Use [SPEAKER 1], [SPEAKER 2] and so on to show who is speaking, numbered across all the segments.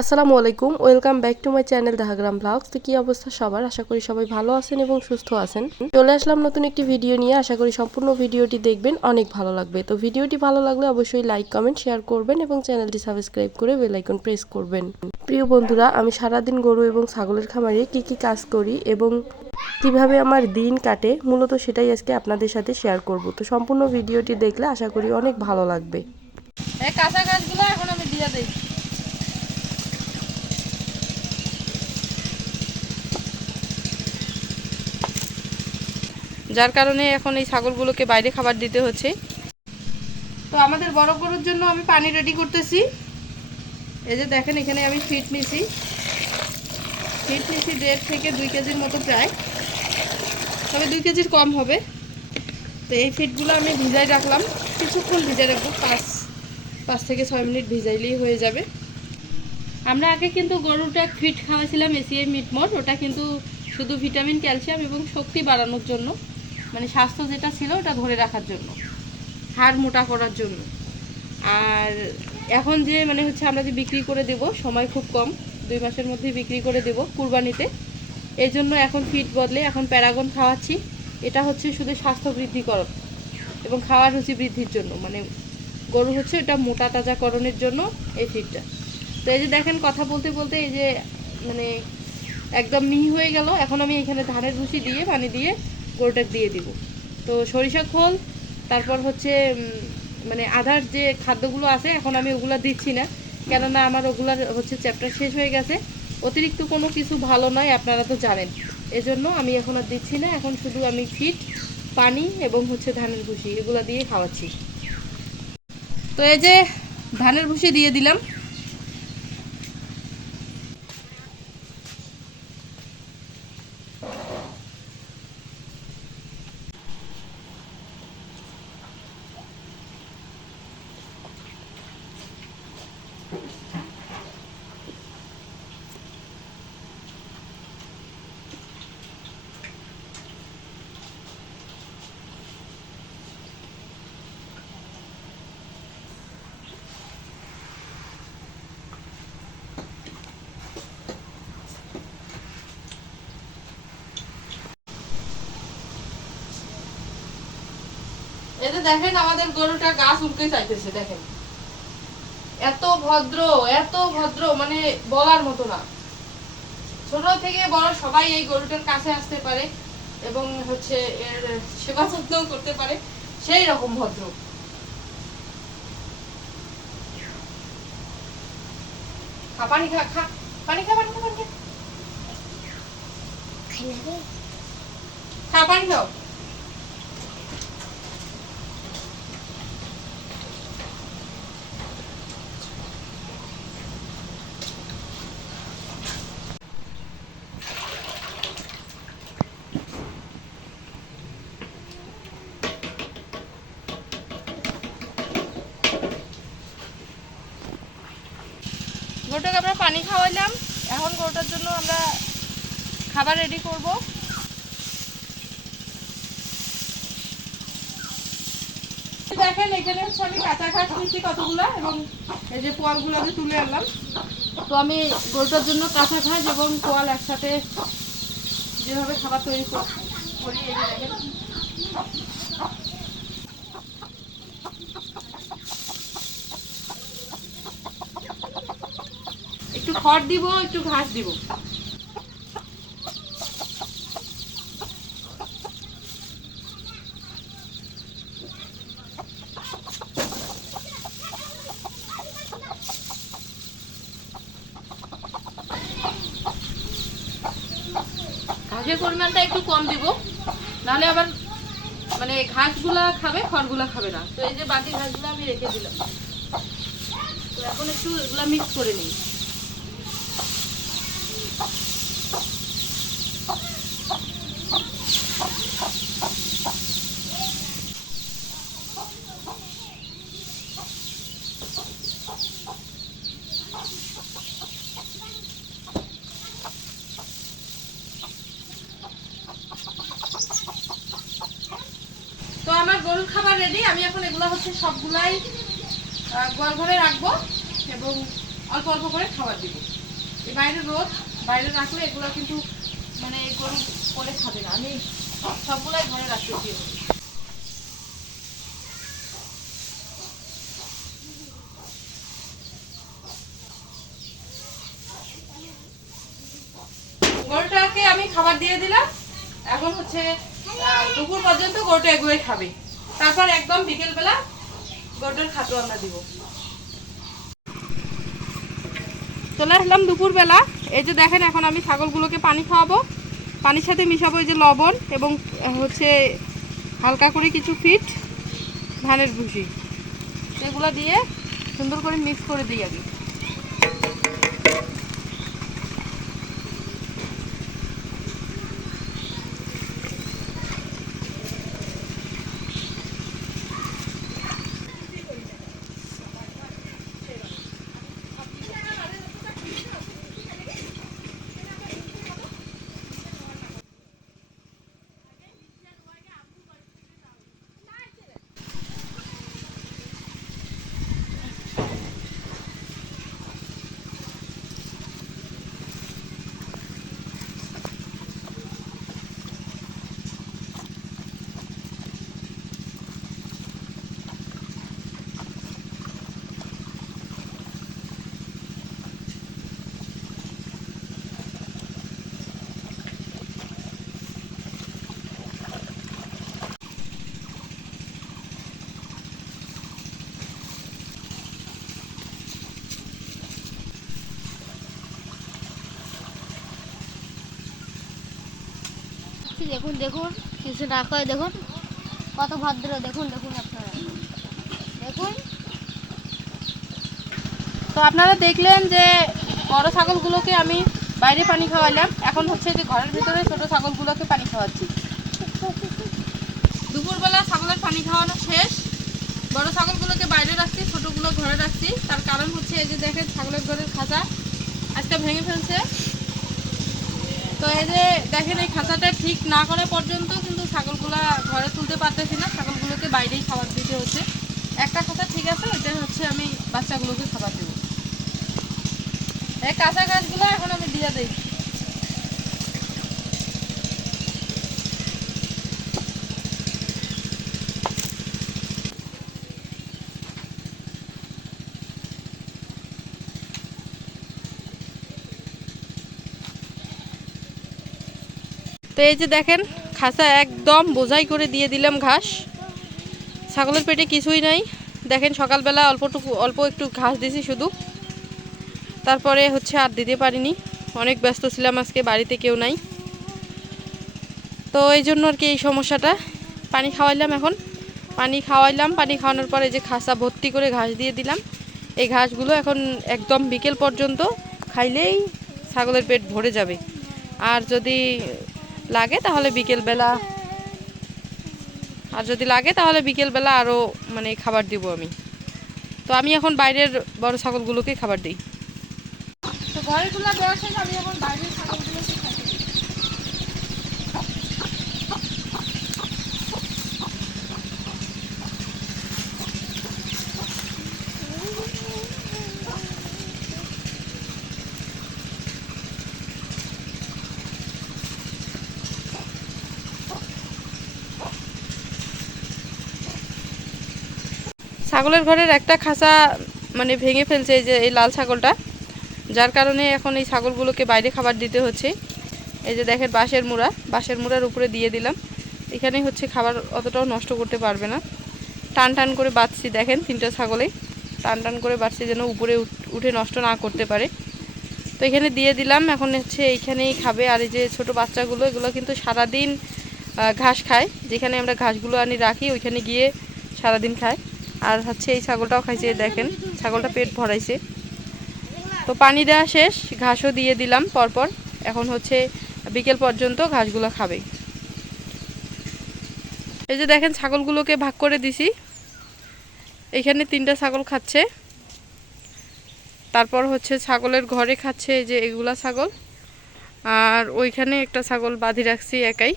[SPEAKER 1] আসসালামু আলাইকুম, welcome back to my channel Dahagram vlogs. তো কী অবস্থা সবার? আশা করি সবাই ভালো আছেন এবং সুস্থ আছেন। চলে আসলাম নতুন একটি ভিডিও নিয়ে। আশা করি সম্পূর্ণ ভিডিওটি দেখবেন, অনেক ভালো লাগবে। তো ভিডিওটি ভালো লাগলে অবশ্যই লাইক, কমেন্ট, শেয়ার করবেন এবং চ্যানেলটি সাবস্ক্রাইব করে বেল আইকন প্রেস করবেন। প্রিয় বন্ধুরা, আমি সারাদিন গরু এবং ছাগলের খামারে কি কি কাজ করি এবং কীভাবে আমার দিন কাটে, মূলত সেটাই আজকে আপনাদের সাথে শেয়ার করব। তো সম্পূর্ণ ভিডিওটি দেখলে আশা করি অনেক ভালো লাগবে।
[SPEAKER 2] কাঁচা গাছগুলো এখন আমি দিয়ে দিই। যার কারণে এখন এই ছাগলগুলোকে বাইরে খাবার দিতে হচ্ছে। তো আমাদের বড় গরুর জন্য আমি পানি রেডি করতেছি। এই যে দেখেন, এখানে আমি ফিট নিছি। ফিট নিছি দেড় থেকে দুই কেজির মতো প্রায়। তবে দুই কেজির কম হবে। তো এই ফিটগুলো আমি ভিজাই রাখলাম। কিছুক্ষণ ভিজাই রাখব, পাঁচ পাঁচ থেকে ছয় মিনিট ভিজাইলেই হয়ে যাবে। আমরা আগে কিন্তু গরুটা ফিট খাওয়াছিলাম এসিআই মিটমোট ওটা কিন্তু শুধু ভিটামিন ক্যালসিয়াম এবং শক্তি বাড়ানোর জন্য। মানে স্বাস্থ্য যেটা ছিল ওটা ধরে রাখার জন্য, হাড় মোটা করার জন্য। আর এখন যে মানে হচ্ছে আমরা যে বিক্রি করে দেব, সময় খুব কম, দুই মাসের মধ্যে বিক্রি করে দেব কুরবানিতে। এই জন্য এখন ফিট বদলে এখন প্যারাগন খাওয়াচ্ছি। এটা হচ্ছে শুধু স্বাস্থ্য বৃদ্ধিকরণ এবং খাওয়ার রুচি বৃদ্ধির জন্য। মানে গরু হচ্ছে এটা মোটা তাজাকরণের জন্য এই ফিডটা তো এই যে দেখেন কথা বলতে বলতে এই যে মানে একদম মিহি হয়ে গেল। এখন আমি এখানে ধানের ভুসি দিয়ে, পানি দিয়ে গরুটা দিয়ে দিব। তো সরিষা খোল, তারপর হচ্ছে মানে আধার যে খাদ্যগুলো আছে, এখন আমি ওগুলো দিচ্ছি না। কেননা আমার ওগুলার হচ্ছে চ্যাপ্টার শেষ হয়ে গেছে। অতিরিক্ত কোনো কিছু ভালো নয়, আপনারা তো জানেন। এজন্য আমি এখন আর দিচ্ছি না, এখন শুধু আমি ফিট পানি এবং হচ্ছে ধানের ভুসি, এগুলো দিয়ে খাওয়াচ্ছি। তো এই যে ধানের ভুসি দিয়ে দিলাম এতে দেখেন আমাদের গরুটা গাছ উঠতে চাইতেছে, দেখেন। এত ভদ্র এত ভদ্র মানে বলার মতো না। ছোট থেকে বড় সবাই এই গরুটার কাছে আসতে পারে এবং হচ্ছে এর সেবা যত্ন করতে পারে, সেই রকম ভদ্র। খা, পানি খা খা, পানি খা পানি খা পানি খা, পানি খাও গরুটাকে আমরা পানি খাওয়াইলাম। এখন গরুটার জন্য আমরা খাবার রেডি করব। দেখেন, এখানে হচ্ছে আমি কাঁচা ঘাস নিচ্ছি কতগুলো এবং এই যে পোয়ালগুলো আমি তুলে আনলাম। তো আমি গরুটার জন্য কাঁচা ঘাস এবং পোয়াল একসাথে যেভাবে খাবার তৈরি করি, এই দেখেন। খড় দিব, একটু ঘাস দিব। ঘাসের পরিমাণটা একটু কম দিব। নাহলে আবার মানে ঘাসগুলা খাবে, খড়গুলা খাবে না। তো এই যে বাকি ঘাসগুলো আমি রেখে দিলাম। তো এখন একটু এগুলা মিক্স করে নিই। গরুর খাবার রেডি আমি এখন এগুলো হচ্ছে সবগুলাই গোয়াল ঘরে রাখব এবং অল্প অল্প করে খাবার দিব। এই বাইরে রোদ, বাইরে রাখলে এগুলো কিন্তু মানে গরু করে খাবে না। আমি সবগুলাই ঘরে রাখতেছি এখন। গরুটাকে আমি খাবার দিয়ে দিলাম। এখন হচ্ছে দুপুর পর্যন্ত গরুটা এগুলোই খাবে। তারপর একদম বিকেলবেলা গরুটার খাটো আমরা দিব। চলে আসলাম দুপুরবেলা। এই যে দেখেন, এখন আমি ছাগলগুলোকে পানি খাওয়াবো। পানির সাথে মিশাবো এই যে লবণ এবং হচ্ছে হালকা করে কিছু ফিট ধানের ভুসি। সেগুলো দিয়ে সুন্দর করে মিক্স করে দিই আমি।
[SPEAKER 3] দেখুন দেখুন, কিছু না করে দেখুন, কত ভদ্র, দেখুন দেখুন আপনারা। দেখুন।
[SPEAKER 2] তো আপনারা দেখলেন যে বড় ছাগলগুলোকে আমি বাইরে পানি খাওয়ালাম। এখন হচ্ছে যে ঘরের ভিতরে ছোট ছাগলগুলোকে পানি খাওয়াচ্ছি। দুপুরবেলা ছাগলের পানি খাওয়ানো শেষ। বড় ছাগলগুলোকে বাইরে রাখছি, ছোটগুলো ঘরে রাখছি। তার কারণ হচ্ছে এই যে দেখেন, ছাগলের ঘরের খাঁচা আজকে ভেঙে ফেলছে। তো এই যে দেখেন, এই খাঁচাটা ঠিক না করা পর্যন্ত কিন্তু ছাগলগুলা ঘরে তুলতে পারতেছি না। ছাগলগুলোকে বাইরেই খাবার দিতে হচ্ছে। একটা খাঁচা ঠিক আছে, এটা হচ্ছে আমি বাচ্চাগুলোকে খাবার দেবো। এই কাঁচা গাছগুলো এখন আমি দিয়ে দিই তো এই যে দেখেন, খাসা একদম বোঝাই করে দিয়ে দিলাম ঘাস। ছাগলের পেটে কিছুই নাই। দেখেন, সকালবেলা অল্পটুকু, অল্প একটু ঘাস দিছি শুধু। তারপরে হচ্ছে আর দিতে পারিনি। অনেক ব্যস্ত ছিলাম আজকে, বাড়িতে কেউ নাই। তো এই জন্য আর কি এই সমস্যাটা। পানি খাওয়াইলাম এখন। পানি খাওয়াইলাম, পানি খাওয়ানোর পরে যে খাসা ভর্তি করে ঘাস দিয়ে দিলাম। এই ঘাসগুলো এখন একদম বিকেল পর্যন্ত খাইলেই ছাগলের পেট ভরে যাবে। আর যদি লাগে, তাহলে বিকেলবেলা। আর যদি লাগে, তাহলে বিকেলবেলা আরও মানে খাবার দিব আমি। তো আমি এখন বাইরের বড় ছাগলগুলোকে খাবার দিই। তো তোলা দেওয়া শেষ, আমি এখন বাইরের ছাগলের ঘরের একটা খাঁচা মানে ভেঙে ফেলছে এই যে, এই লাল ছাগলটা। যার কারণে এখন এই ছাগলগুলোকে বাইরে খাবার দিতে হচ্ছে। এই যে দেখেন, বাঁশের মুড়া। বাঁশের মুড়ার উপরে দিয়ে দিলাম। এখানে হচ্ছে খাবার অতটাও নষ্ট করতে পারবে না। টান টান করে বাঁধছি দেখেন তিনটা ছাগলে। টান টান করে বাঁধছি যেন উপরে উঠে নষ্ট না করতে পারে। তো এখানে দিয়ে দিলাম। এখন হচ্ছে এইখানেই খাবে। আর এই যে ছোট বাচ্চাগুলো, এগুলো কিন্তু সারাদিন ঘাস খায়। যেখানে আমরা ঘাসগুলো আনি রাখি, ওইখানে গিয়ে সারাদিন খায়। আর হচ্ছে এই ছাগলটাও খাইছে দেখেন, ছাগলটা পেট ভরাইছে। তো পানি দেওয়া শেষ, ঘাসও দিয়ে দিলাম পরপর। এখন হচ্ছে বিকেল পর্যন্ত ঘাসগুলো খাবে। এই যে দেখেন, ছাগলগুলোকে ভাগ করে দিছি। এখানে তিনটা ছাগল খাচ্ছে। তারপর হচ্ছে ছাগলের ঘরে খাচ্ছে যে এগুলা ছাগল। আর ওইখানে একটা ছাগল বাঁধি রাখছি একাই।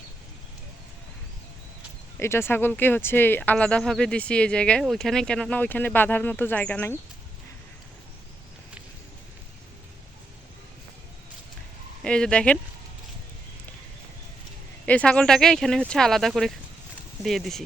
[SPEAKER 2] এটা ছাগলকে হচ্ছে আলাদাভাবে দিছি এই জায়গায়। ওইখানে কেননা ওইখানে বাঁধার মতো জায়গা নাই। এই যে দেখেন, এই ছাগলটাকে এখানে হচ্ছে আলাদা করে দিয়ে দিছি।